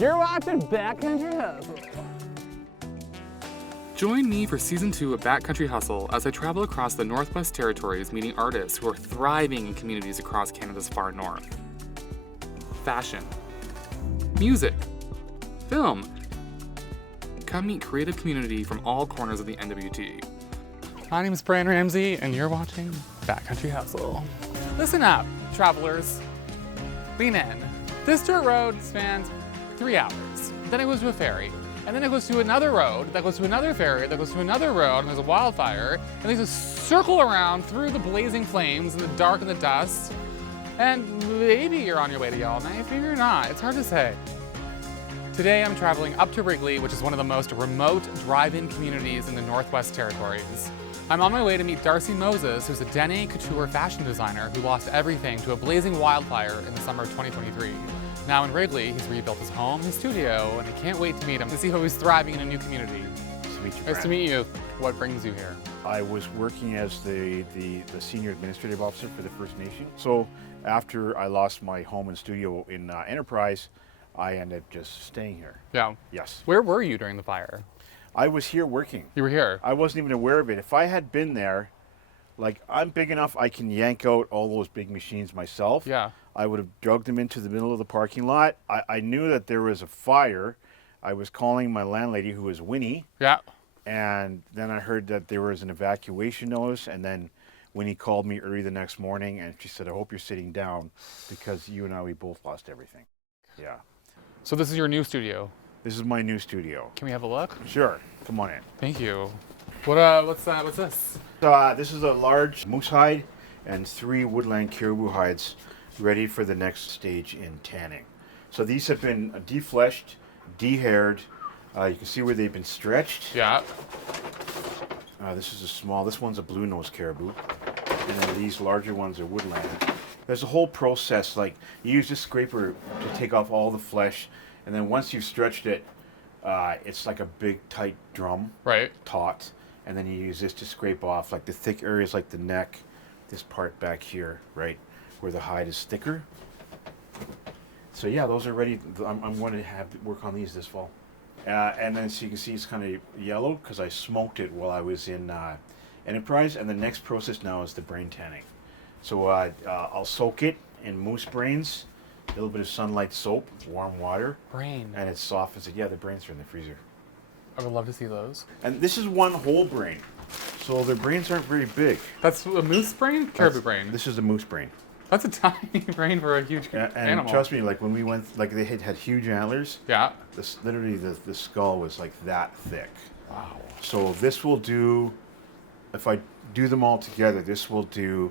You're watching Backcountry Hustle. Join me for Season 2 of Backcountry Hustle as I travel across the Northwest Territories meeting artists who are thriving in communities across Canada's far north. Fashion, music, film. Come meet creative community from all corners of the NWT. My name is Brian Ramsey, and you're watching Backcountry Hustle. Listen up, travelers. Lean in. This dirt road spans 3 hours. Then it goes to a ferry. And then it goes to another road, that goes to another ferry, that goes to another road, and there's a wildfire. And there's a circle around through the blazing flames and the dark and the dust. And maybe you're on your way to Yellowknife, maybe you're not. It's hard to say. Today I'm traveling up to Wrigley, which is one of the most remote drive-in communities in the Northwest Territories. I'm on my way to meet Darcy Moses, who's a Dene couture fashion designer who lost everything to a blazing wildfire in the summer of 2023. Now in Wrigley, he's rebuilt his home, his studio, and I can't wait to meet him to see how he's thriving in a new community. Nice to meet you, Nice to meet you. What brings you here? I was working as the senior administrative officer for the First Nation. So after I lost my home and studio in Enterprise, I ended up just staying here. Yeah. Yes. Where were you during the fire? I was here working. You were here? I wasn't even aware of it. If I had been there, like I'm big enough, I can yank out all those big machines myself. Yeah. I would have dragged them into the middle of the parking lot. I knew that there was a fire. I was calling my landlady, who was Winnie. Yeah. And then I heard that there was an evacuation notice, and then Winnie called me early the next morning, and she said, I hope you're sitting down, because you and I, we both lost everything. Yeah. So this is your new studio? This is my new studio. Can we have a look? Sure. Come on in. Thank you. What's this? This is a large moose hide and 3 woodland caribou hides ready for the next stage in tanning. So these have been defleshed, de-haired. You can see where they've been stretched. Yeah. This is this one's a blue-nosed caribou. And then these larger ones are woodland. There's a whole process, like you use this scraper to take off all the flesh, and then once you've stretched it, it's like a big tight drum. Right. Taut. And then you use this to scrape off like the thick areas like the neck, this part back here, right, where the hide is thicker. So yeah, those are ready. I'm going to have work on these this fall. And then so you can see it's kind of yellow because I smoked it while I was in Enterprise. And the next process now is the brain tanning. So I'll soak it in moose brains, a little bit of sunlight soap, warm water. Brain. And it softens it. Yeah, the brains are in the freezer. I would love to see those. And this is one whole brain. So their brains aren't very big. That's a moose brain? Caribou brain. This is a moose brain. That's a tiny brain for a huge animal. And trust me, like when we went, like they had huge antlers. Yeah. Literally the skull was like that thick. Wow. So this will do, if I do them all together, this will do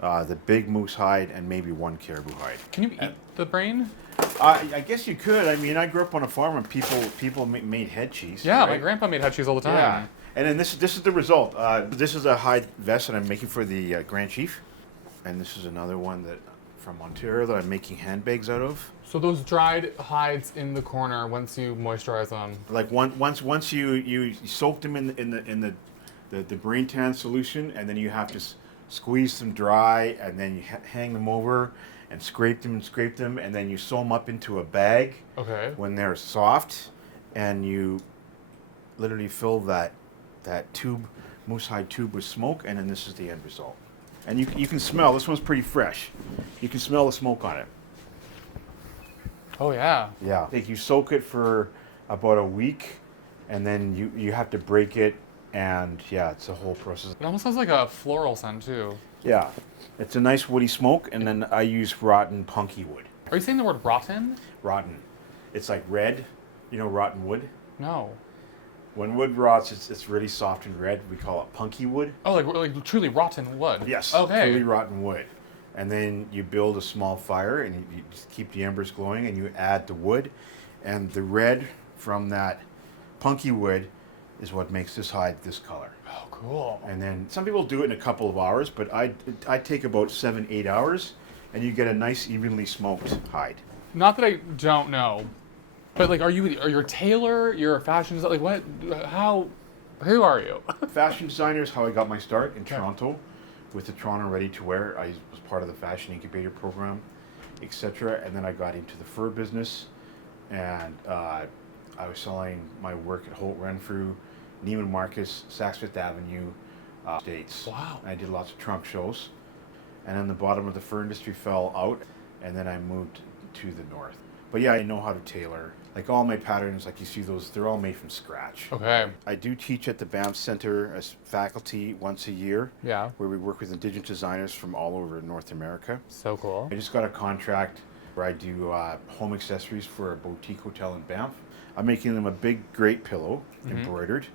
the big moose hide and maybe 1 caribou hide. Can you eat the brain? I guess you could. I mean, I grew up on a farm and people made head cheese. Yeah, right? My grandpa made head cheese all the time. Yeah. And then this is the result. This is a hide vest that I'm making for the Grand Chief. And this is another one that from Ontario that I'm making handbags out of. So those dried hides in the corner once you moisturize them. Like once you soak them in the brain tan solution, and then you have to squeeze them dry, and then you hang them over and scrape them, and then you sew them up into a bag. Okay. When they're soft, and you literally fill that tube, moose hide tube, with smoke, and then this is the end result. And you can smell, this one's pretty fresh. You can smell the smoke on it. Oh yeah. Yeah. Like you soak it for about a week, and then you have to break it, and yeah, it's a whole process. It almost has like a floral scent too. Yeah. It's a nice woody smoke, and then I use rotten punky wood. Are you saying the word rotten? Rotten. It's like red, rotten wood. No. When wood rots, it's really soft and red. We call it punky wood. Oh, like truly rotten wood. Yes. Okay. Truly rotten wood. And then you build a small fire, and you just keep the embers glowing, and you add the wood, and the red from that punky wood is what makes this hide this color. Oh, cool. And then some people do it in a couple of hours, but I take about 7-8 hours, and you get a nice evenly smoked hide. Not that I don't know. But like, are you a tailor? You're a fashion designer? Like what? Who are you? Fashion designer is how I got my start in Toronto with the Toronto Ready to Wear. I was part of the fashion incubator program, etc. And then I got into the fur business and I was selling my work at Holt Renfrew, Neiman Marcus, Saks Fifth Avenue, States. Wow. I did lots of trunk shows, and then the bottom of the fur industry fell out, and then I moved to the north. But yeah, I know how to tailor. Like all my patterns, like you see those, they're all made from scratch. Okay. I do teach at the Banff Center as faculty once a year. Yeah. Where we work with Indigenous designers from all over North America. So cool. I just got a contract where I do home accessories for a boutique hotel in Banff. I'm making them a big, great pillow, embroidered,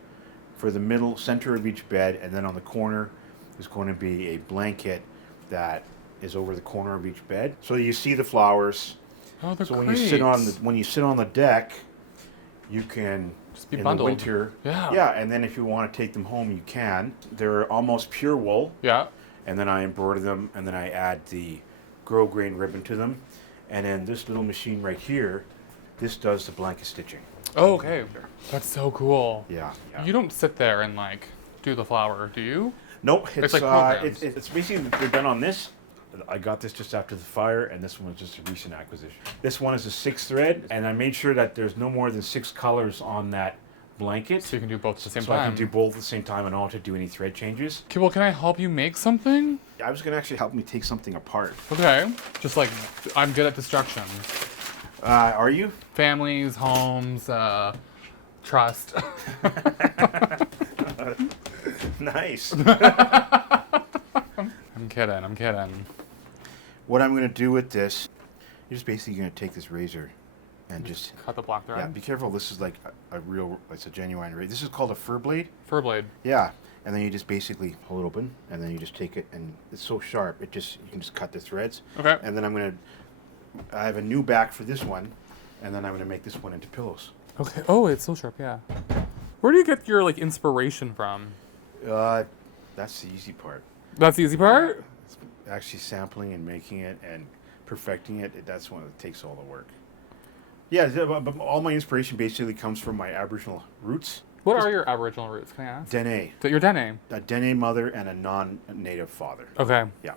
for the middle center of each bed, and then on the corner is going to be a blanket that is over the corner of each bed. So you see the flowers. Oh, they're So great. when you sit on the deck, you can Just be in bundled. the winter. Yeah. Yeah, and then if you want to take them home, you can. They're almost pure wool, Yeah. and then I embroider them, and then I add the girl grain ribbon to them, and then this little machine right here, this does the blanket stitching. Oh, okay. That's so cool. Yeah. You don't sit there and like do the flower, do you? Nope, it's like programs. it's basically they're done on this. I got this just after the fire, and this one was just a recent acquisition. This one is a 6 thread, and I made sure that there's no more than 6 colors on that blanket. So you can do both at the same So I time. can do both at the same time and I don't have to do any thread changes. Okay, well, can I help you make something? I was going to actually help me take something apart. Okay. Just like, I'm good at destruction. Are you? Families, homes, trust. Nice. I'm kidding. What I'm going to do with this, you're just basically going to take this razor and just... Cut the black Yeah, thread. be careful. This is like it's a genuine razor. This is called a fur blade. Fur blade. Yeah. And then you just basically pull it open, and then you just take it, and it's so sharp, you can just cut the threads. Okay. And then I have a new back for this one, and then I'm going to make this one into pillows. Okay. Oh, it's so sharp, yeah. Where do you get your like inspiration from? That's the easy part. That's the easy part? It's actually sampling and making it and perfecting it, that's when it takes all the work. Yeah, but all my inspiration basically comes from my Aboriginal roots. What are your Aboriginal roots, can I ask? Dene. Your Dene. A Dene mother and a non-native father. Okay. Yeah.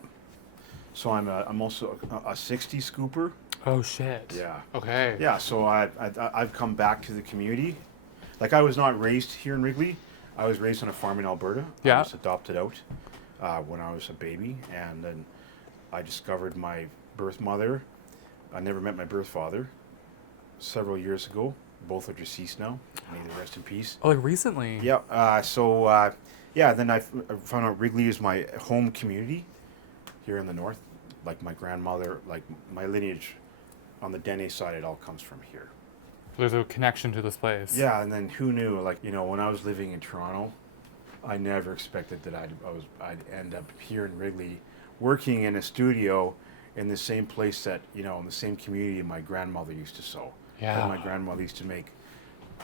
So I'm also a 60 scooper. Oh, shit. Yeah. Okay. Yeah, so I've come back to the community. Like, I was not raised here in Wrigley. I was raised on a farm in Alberta. Yeah. I was adopted out when I was a baby, and then I discovered my birth mother. I never met my birth father. Several years ago. Both are deceased now. May they rest in peace. Oh, like recently? Yeah. Then I found out Wrigley is my home community here in the north. Like my grandmother, like my lineage on the Dene side, it all comes from here. There's a connection to this place. Yeah, and then who knew? Like, when I was living in Toronto, I never expected that I'd end up here in Wrigley, working in a studio in the same place that in the same community my grandmother used to sew. Yeah. And my grandmother used to make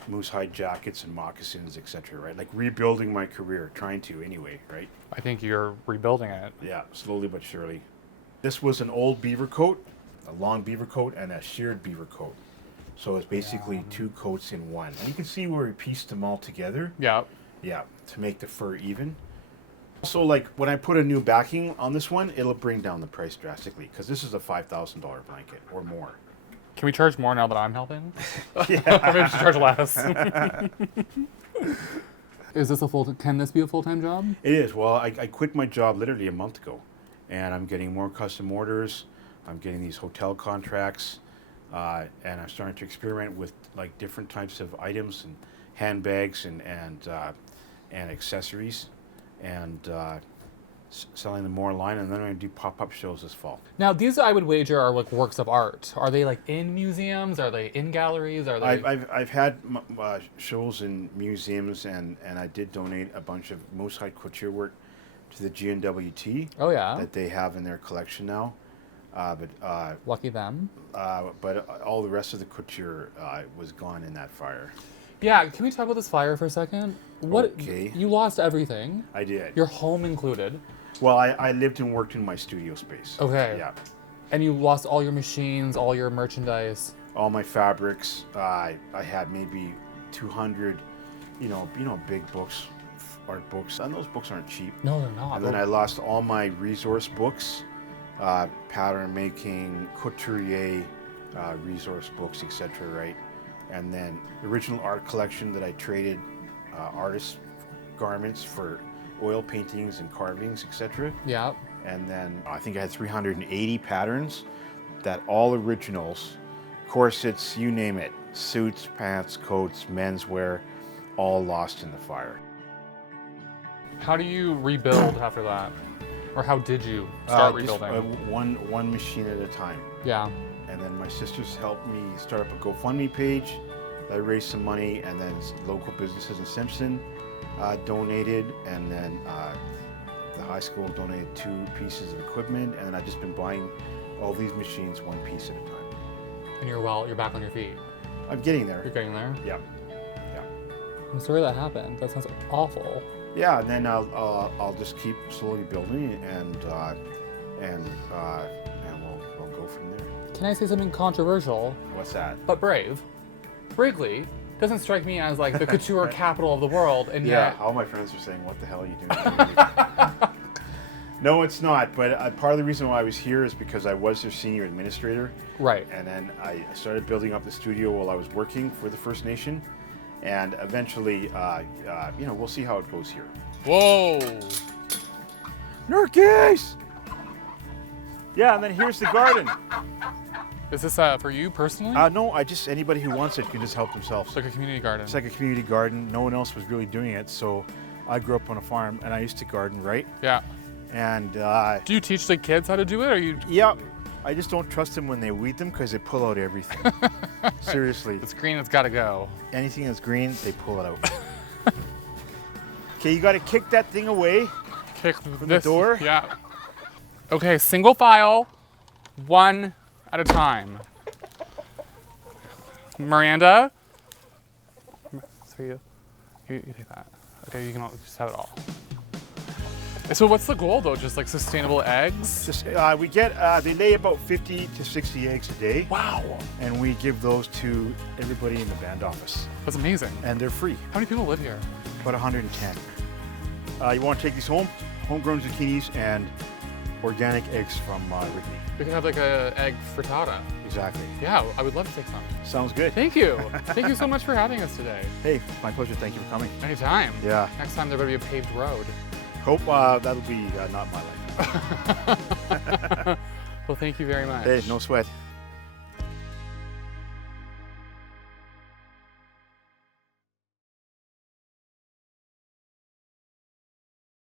moose hide jackets and moccasins, etc. Right, like rebuilding my career, trying to anyway. Right. I think you're rebuilding it. Yeah, slowly but surely. This was an old beaver coat, a long beaver coat, and a sheared beaver coat. So it's basically 2 coats in one. And you can see where we pieced them all together. Yeah. Yeah, to make the fur even. So, like, when I put a new backing on this one, it'll bring down the price drastically, because this is a $5,000 blanket or more. Can we charge more now that I'm helping? Yeah. Or maybe just charge less. Is this can this be a full-time job? It is. Well, I quit my job literally a month ago, and I'm getting more custom orders. I'm getting these hotel contracts, and I'm starting to experiment with like different types of items and handbags and accessories, and selling them more online. And then I'm going to do pop-up shows this fall. Now, these I would wager are like works of art. Are they like in museums? Are they in galleries? Are they? I've had shows in museums, and I did donate a bunch of moose hide couture work to the GNWT. Oh yeah. That they have in their collection now. Lucky them. But all the rest of the couture was gone in that fire. Yeah, can we talk about this fire for a second? What? Okay. You lost everything. I did. Your home included. Well, I lived and worked in my studio space. Okay. Yeah. And you lost all your machines, all your merchandise. All my fabrics. I had maybe 200, big books, art books, and those books aren't cheap. No, they're not. And then I lost all my resource books, pattern making, couturier, resource books, etc. Right, and then the original art collection that I traded artist garments for oil paintings and carvings, etc. Yeah. And then I think I had 380 patterns that all originals, corsets, you name it, suits, pants, coats, menswear, all lost in the fire. How do you rebuild after that? Or how did you start rebuilding? Just, one machine at a time. Yeah. And then my sisters helped me start up a GoFundMe page. I raised some money, and then local businesses in Simpson donated, and then the high school donated 2 pieces of equipment, and then I've just been buying all these machines one piece at a time. And you're back on your feet. I'm getting there. You're getting there? Yeah. I'm sorry that happened. That sounds awful. Yeah, and then I'll just keep slowly building, and we'll go from there. Can I say something controversial? What's that? But brave. Wrigley doesn't strike me as like the couture capital of the world, and Yeah, yet all my friends are saying, "What the hell are you doing?" No, it's not. But part of the reason why I was here is because I was their senior administrator. right. And then I started building up the studio while I was working for the First Nation. And eventually, we'll see how it goes here. Whoa. Nurkies! Yeah, and then here's the garden. Is this for you personally? No, anybody who wants it can just help themselves. It's like a community garden. It's like a community garden. No one else was really doing it. So I grew up on a farm, and I used to garden, right? Yeah. And do you teach the kids how to do it, or you? yeah, I just don't trust them when they weed them because they pull out everything. Seriously. It's green, it's got to go. Anything that's green, they pull it out. Okay, you got to kick that thing away. Kick From the door? Yeah. Okay, single file, one at a time. Miranda? It's for you. You take that. Okay, you can just have it all. So what's the goal though? Just like sustainable eggs? Just we get they lay about 50 to 60 eggs a day. Wow. And we give those to everybody in the band office. That's amazing. And they're free. How many people live here? About 110. You want to take these home? Homegrown zucchinis and organic eggs from Wrigley. We could have like a egg frittata. Exactly. Yeah, I would love to take some. Sounds good. Thank you. Thank you so much for having us today. Hey, my pleasure. Thank you for coming. Anytime. Yeah. Next time there better be a paved road. Hope that'll be not my life. Well, thank you very much. Hey, no sweat.